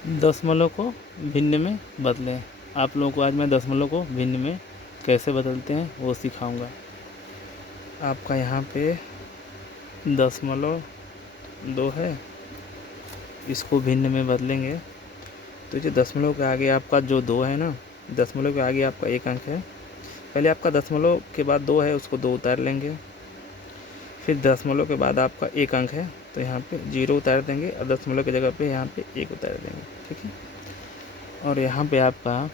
दशमलव को भिन्न में बदलें। आप लोगों को आज मैं दशमलव को भिन्न में कैसे बदलते हैं वो सिखाऊंगा। आपका यहाँ पे 0.2 है, इसको भिन्न में बदलेंगे तो जो दशमलव के आगे आपका जो 2 है ना, दशमलव के आगे आपका एक अंक है। पहले आपका दशमलव के बाद 2 है, उसको 2 उतार लेंगे। फिर दशमलव के बाद आपका एक अंक है तो यहाँ पे 0 उतार देंगे और दशमलव की जगह पे यहाँ पे 1 उतार देंगे। ठीक है। और यहाँ पे आपका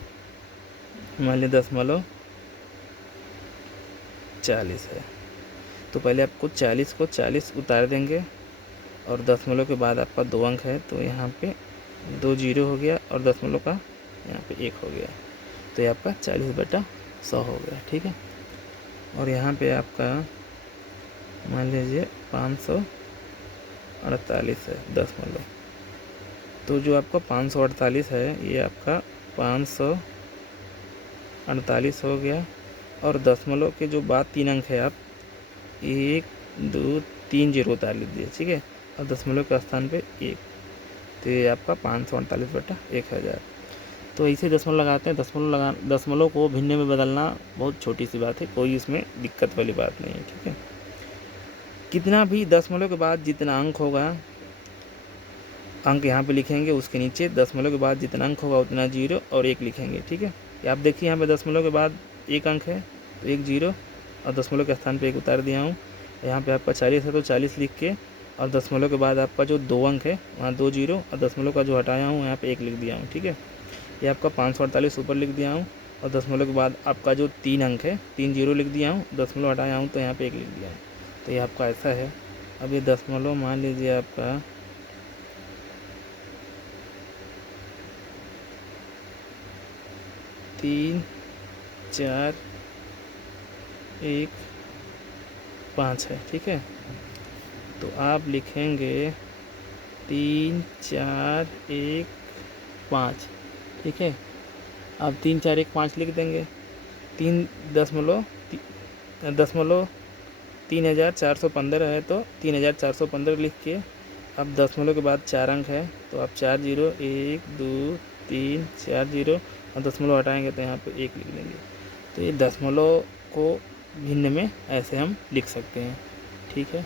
मान लीजिए 0.40 है, तो पहले आपको 40 को 40 उतार देंगे और दशमलव के बाद आपका 2 अंक है तो यहाँ पे 2 0 हो गया और दशमलव का यहाँ पे 1 हो गया, तो ये आपका 40/100 हो गया। ठीक है। और यहाँ पे आपका मान लीजिए 548 है दशमलव, तो जो आपका 548 है ये आपका 548 हो गया। और दशमलव के जो बाद 3 अंक है आप 1 2 3 0 उतार लीजिए। ठीक है। और दशमलव के स्थान पे 1, तो ये आपका 548/1000। तो ऐसे दशमलव लगाते हैं। दशमलव को भिन्न में बदलना बहुत छोटी सी बात है, कोई इसमें दिक्कत वाली बात नहीं है। ठीक है। कितना भी दशमलव के बाद जितना अंक होगा, अंक यहाँ पे लिखेंगे, उसके नीचे दशमलव के बाद जितना अंक होगा उतना 0 और 1 लिखेंगे। ठीक है। आप देखिए यहाँ पे दशमलव के बाद एक अंक है तो 1 0 और दशमलव के स्थान पे 1 उतार दिया हूँ। यहाँ पे आपका 40 है तो 40 लिख के और दशमलव के बाद आपका जो 2 अंक है वहाँ 2 0 और दशमलव का जो हटाया हूँ यहाँ पे 1 लिख दिया हूँ। ठीक है। ये आपका 548 ऊपर लिख दिया हूँ और दशमलव के बाद आपका जो 3 अंक है 3 0 लिख दिया हूँ, दशमलव हटाया हूँ तो यहाँ पे 1 लिख दिया हूँ। तो ये आपका ऐसा है। अब ये दशमलव मान लीजिए आपका 3 4 1 5 है। ठीक है। तो आप लिखेंगे 3 4 1 5। ठीक है। अब 3 4 1 5 लिख देंगे। 3.3415 है तो 3415 लिख के अब दशमलव के बाद 4 अंक है तो आप 4 0 1 2 3 4 0 और दशमलव हटाएंगे तो यहाँ पे 1 लिख देंगे। तो ये दशमलव को भिन्न में ऐसे हम लिख सकते हैं। ठीक है।